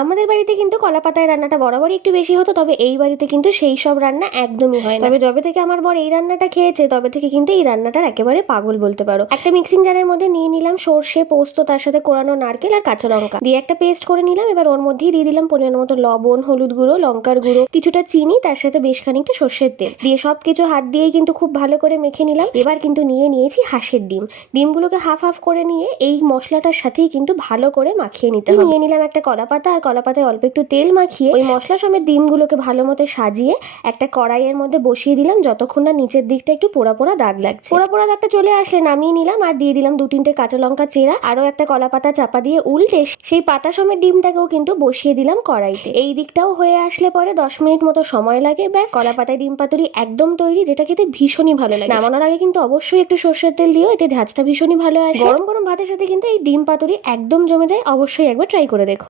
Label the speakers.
Speaker 1: আমাদের বাড়িতে কিন্তু কলা পাতায় রান্নাটা বরাবরই একটু বেশি হতো তবে এই বাড়িতে কিন্তু সেই সব রান্না একদমই হয় না। তবে যবে থেকে আমার বর এই রান্নাটা খেয়েছে তবে থেকে কিন্তু এই রান্নাটার একেবারে পাগল বলতে পারো। একটা মিক্সিং জারের মধ্যে নিয়ে নিলাম সর্ষে পোস্ত তার সাথে কোরানো নারকেল আর কাঁচা লঙ্কা। দিয়ে একটা পেস্ট করে নিলাম এবার ওর মধ্যেই দিয়ে দিলাম পরিমাণ মতো লবণ হলুদ গুঁড়ো লঙ্কার গুঁড়ো কিছুটা চিনি তার সাথে বেশ খানিকটা সর্ষের তেল। দিয়ে সব কিছু হাত দিয়েই কিন্তু খুব ভালো করে মেখে নিলাম। এবার কিন্তু নিয়ে নিয়েছি হাঁসের ডিম। ডিমগুলোকে হাফ হাফ করে নিয়ে এই মশলাটার সাথেই কিন্তু ভালো করে মাখিয়ে নিতে নিয়ে নিলাম একটা কলা পাতা আর কলা পাতায় অল্প একটু তেল মাখিয়ে ওই মশলা সমেত ডিমগুলোকে ভালো মতো সাজিয়ে একটা কড়াইয়ের মধ্যে বসিয়ে দিলাম যতক্ষণ না নিচের দিকটা একটু পোড়া পোড়া দাগ লাগছে। পোড়া পোড়া দাগটা চলে আসলে নামিয়ে নিলাম আর দিয়ে দিলাম দু তিনটে কাঁচা লঙ্কা চেরা, আরও একটা কলা পাতা চাপা দিয়ে উল্টে সেই পাতা সমেত ডিমটাকেও কিন্তু বসিয়ে দিলাম কড়াইতে। এই দিকটাও হয়ে আসলে পরে দশ মিনিট মতো সময় লাগে, ব্যাস। কলা পাতায় ডিম পাতুরি একদম তৈরি, যেটা খেতে ভীষণই ভালো লাগে। নামানোর আগে কিন্তু অবশ্যই একটু সর্ষের তেল দিও, এতে ঝাঁজটা ভীষণই ভালো আসে। গরম গরম ভাতের সাথে কিন্তু এই ডিম পাতুরি একদম জমে যায়, অবশ্যই একবার ট্রাই করে দেখো।